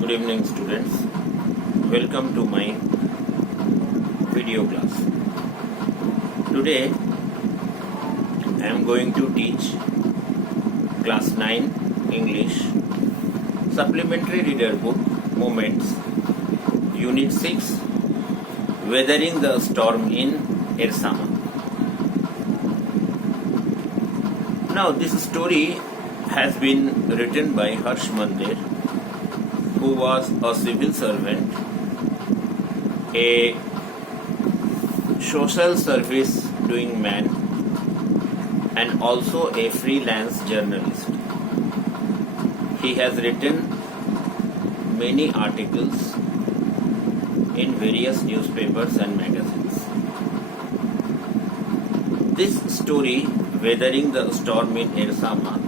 Good evening, students. Welcome to my video class. Today I am going to teach class 9 English supplementary reader book Moments Unit 6 Weathering the Storm in Ersama. Now this story has been written by Harsh Mandir, who was a civil servant, a social service doing man, and also a freelance journalist. He has written many articles in various newspapers and magazines. This story, Weathering the Storm in Ersama,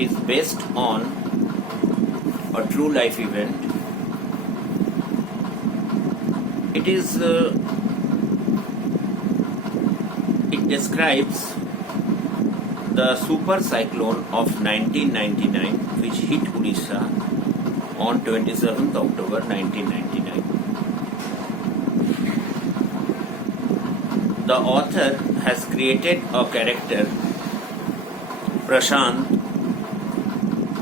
is based on a true life event. It describes the super cyclone of 1999 which hit Odisha on 27th October 1999. The author has created a character, Prashant.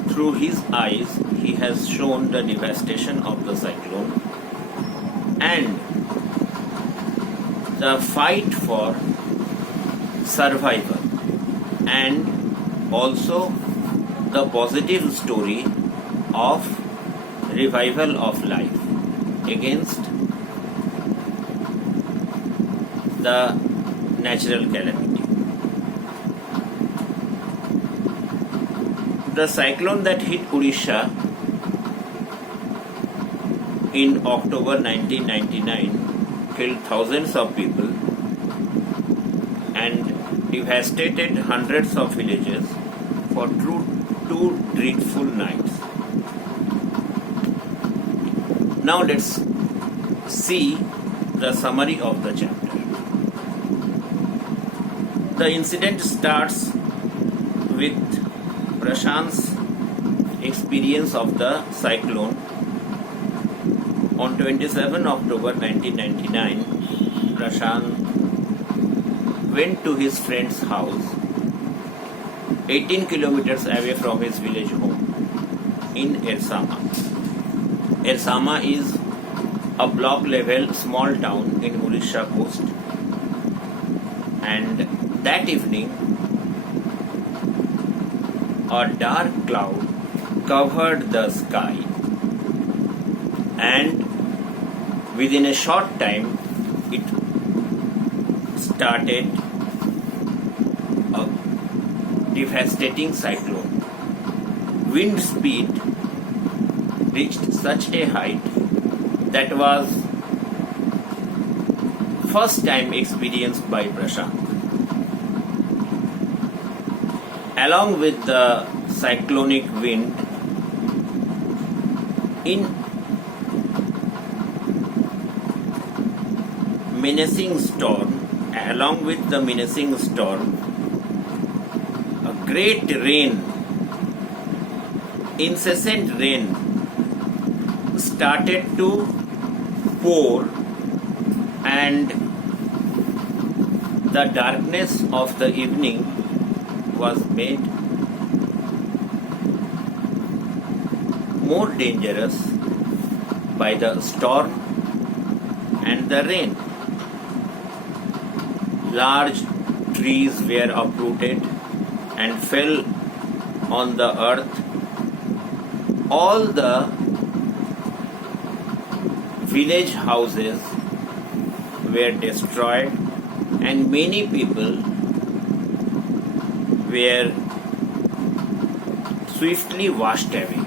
Through his eyes, he has shown the devastation of the cyclone and the fight for survival, and also the positive story of revival of life against the natural calamity. The cyclone that hit Odisha in October 1999 killed thousands of people and devastated hundreds of villages for two dreadful nights. Now let's see the summary of the chapter. The incident starts with Prashant's experience of the cyclone. On 27 October 1999, Prashant went to his friend's house 18 kilometers away from his village home in Ersama. Ersama is a block level small town in Odisha coast, and that evening a dark cloud covered the sky, and within a short time it started a devastating cyclone. Wind speed reached such a height that was first time experienced by Prashant. Along with the cyclonic wind, in menacing storm, a great rain, incessant rain started to pour, and the darkness of the evening was made more dangerous by the storm and the rain. Large trees were uprooted and fell on the earth. All the village houses were destroyed and many people were swiftly washed away.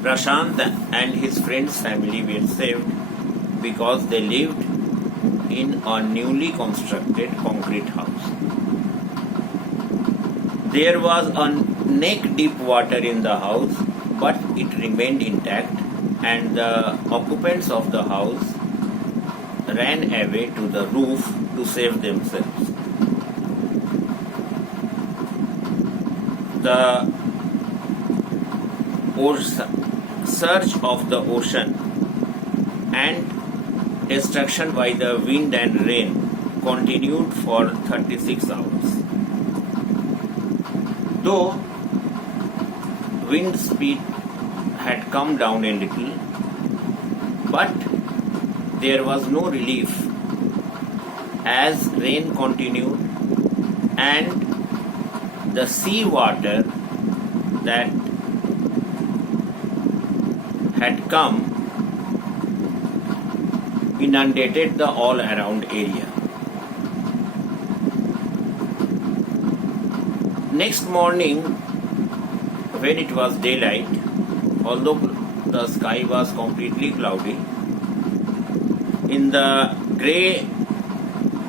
Prashant and his friend's family were saved because they lived in a newly constructed concrete house. There was a neck-deep water in the house, but it remained intact, and the occupants of the house ran away to the roof to save themselves. The surge of the ocean and destruction by the wind and rain continued for 36 hours. Though wind speed had come down a little, but there was no relief as rain continued and the sea water that had come inundated the all around area. Next morning, when it was daylight, although the sky was completely cloudy, in the grey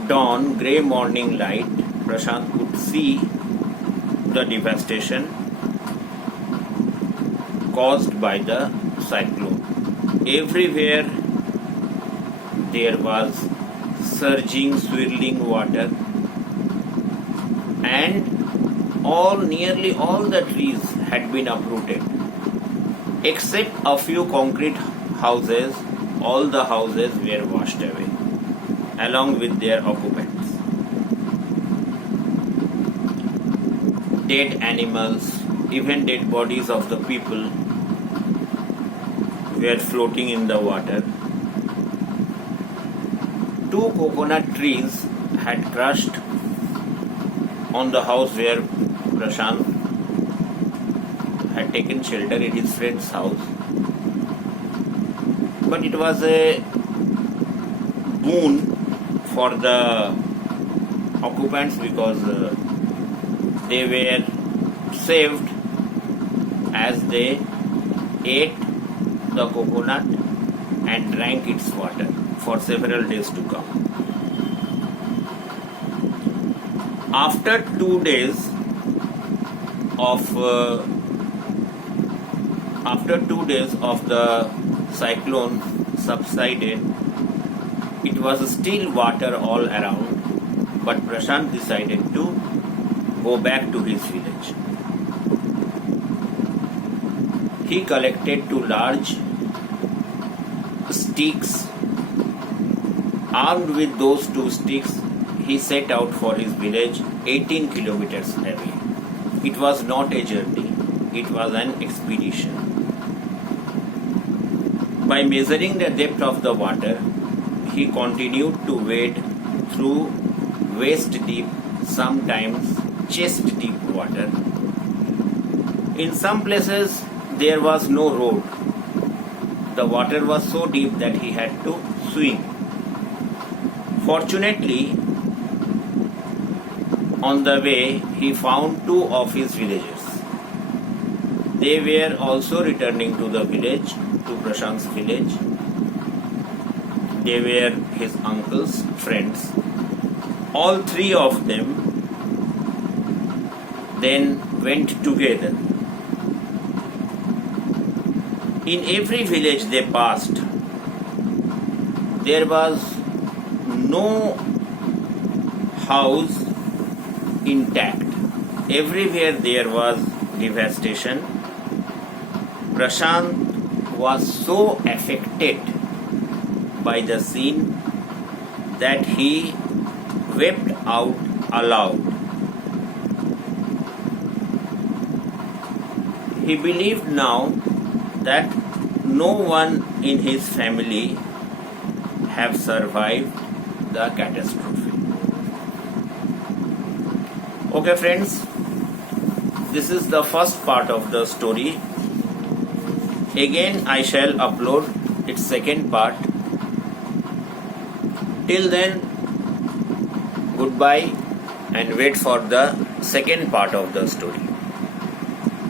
dawn, grey morning light, Prashant could see the devastation caused by the cyclone. Everywhere there was surging, swirling water, and nearly all the trees had been uprooted. Except a few concrete houses, all the houses were washed away, along with their occupants. Dead animals, even dead bodies of the people were floating in the water. 2 coconut trees had crushed on the house where Prashant had taken shelter in his friend's house. But it was a boon for the occupants because they were saved as they ate the coconut and drank its water for several days to come. After 2 days of the cyclone subsided, it was still water all around, but Prashant decided to go back to his village. He collected 2 large sticks. Armed with those 2 sticks, he set out for his village 18 kilometers away. It was not a journey, it was an expedition. By measuring the depth of the water, he continued to wade through waist deep, sometimes chest deep water. In some places, there was no road. The water was so deep that he had to swim. Fortunately, on the way, he found 2 of his villagers. They were also returning to the village, to Prashant's village. They were his uncle's friends. All 3 of them then went together. In every village they passed, there was no house intact. Everywhere there was devastation. Prashant was so affected by the scene that he wept out aloud. He believed now that no one in his family have survived the catastrophe. Okay friends, this is the first part of the story. Again I shall upload its second part. Till then, goodbye and wait for the second part of the story.